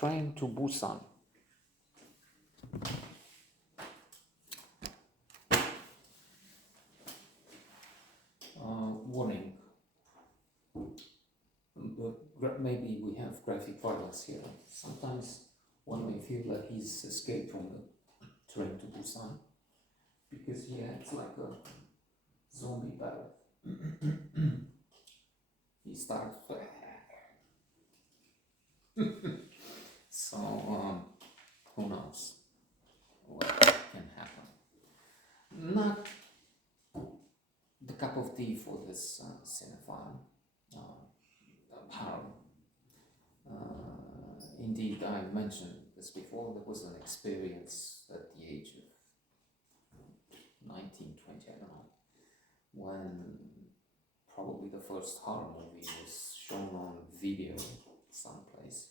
Train to Busan. Warning. Maybe we have graphic violence here. Sometimes one may feel that he's escaped from the Train to Busan because he acts like a zombie battle. He starts. So who knows what can happen? Not the cup of tea for this cinephile. Horror. Indeed, I mentioned this before. There was an experience at the age of 19, 20, I don't know, when probably the first horror movie was shown on video someplace.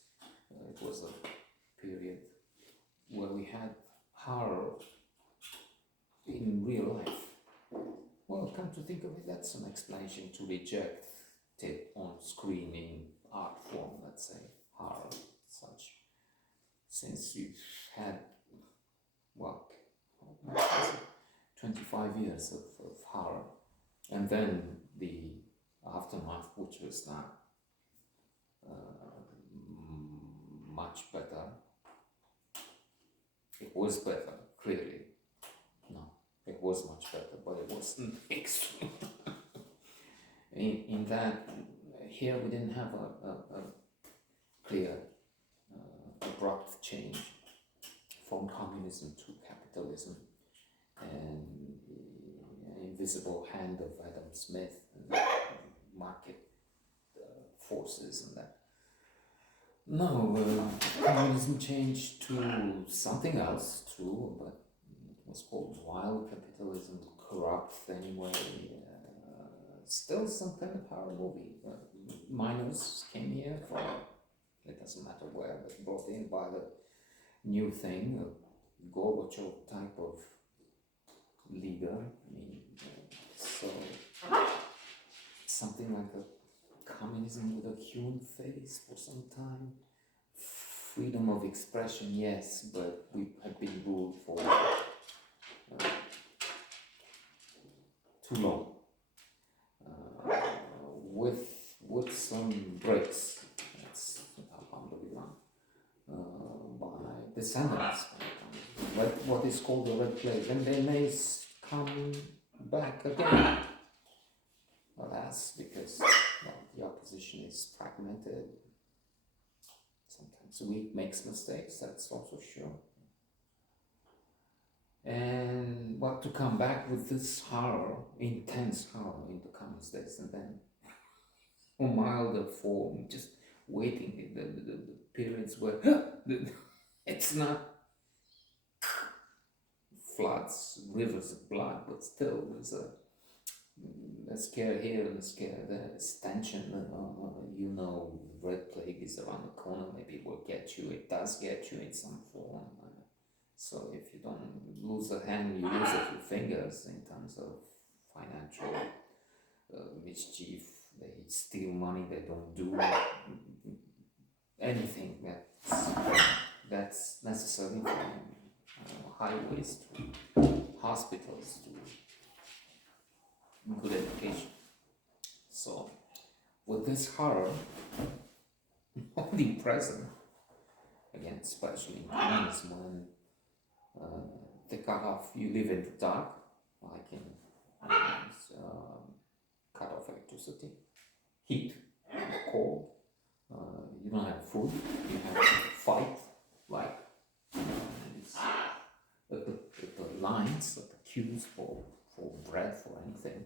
It was a period where we had horror in real life. Well, come to think of it, that's an explanation to reject it on screen in art form, let's say, horror, such. Since you've had, well, 25 years of horror, and then the aftermath, which was not much better. It was better, clearly. No, it was much better, but it wasn't extreme. in that, here we didn't have a clear, abrupt change from communism to capitalism, and invisible hand of Adam Smith and market forces and that. No, communism changed to something else, true, but it was called wild capitalism, corrupt anyway. Still some kind of horror movie. Miners came here from, it doesn't matter where, but brought in by the new thing, a Gorbachev type of leader. I mean, so something like a communism with a human face for some time. Freedom of expression, yes, but we had been ruled for too long. With some breaks, that's alhamdulillah, by descendants, like what is called the Red Plague, and they may come back again. Alas, because the opposition is fragmented. Sometimes weak makes mistakes, that's also sure. And what to come back with this horror, intense horror in the coming days, and then a milder form, just waiting, the periods where it's not floods, rivers of blood, but still there's a scare here and a scare there, there's tension, Red Plague is around the corner, maybe it will get you, it does get you in some form. So if you don't lose a hand, you lose a few fingers in terms of financial mischief. They steal money, they don't do anything that's necessary from highways to hospitals to good education. So with this horror only present, again, especially in communism, when they cut off, you live in the dark, like in cut off electricity, heat, cold, you don't have food, you have to fight, like the lines, the queues for bread, for anything.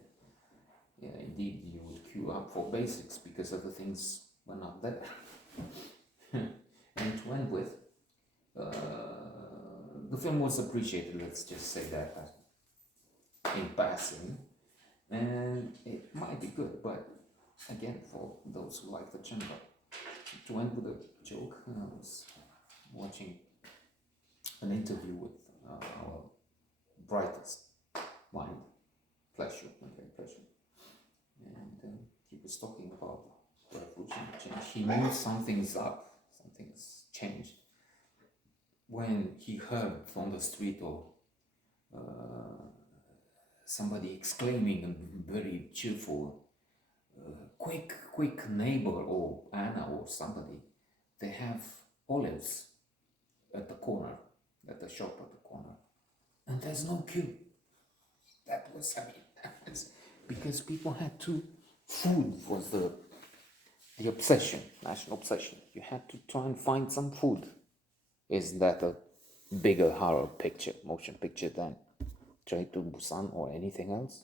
Yeah, indeed, you would queue up for basics because other things were not there. And to end with, the film was appreciated, let's just say that in passing, and it might be good, but again, for those who like the genre. To end with a joke, I was watching an interview with our brightest mind, Pleasure, and he was talking about revolution change. He knew something's up, something's changed. when he heard from the street or somebody exclaiming and very cheerful, quick neighbor or Anna or somebody, they have olives at the corner, at the shop at the corner, and there's no queue. That was, I mean, that was because people had to, food was the obsession, national obsession. You had to try and find some food. Is that a bigger horror picture, motion picture than Train to Busan or anything else?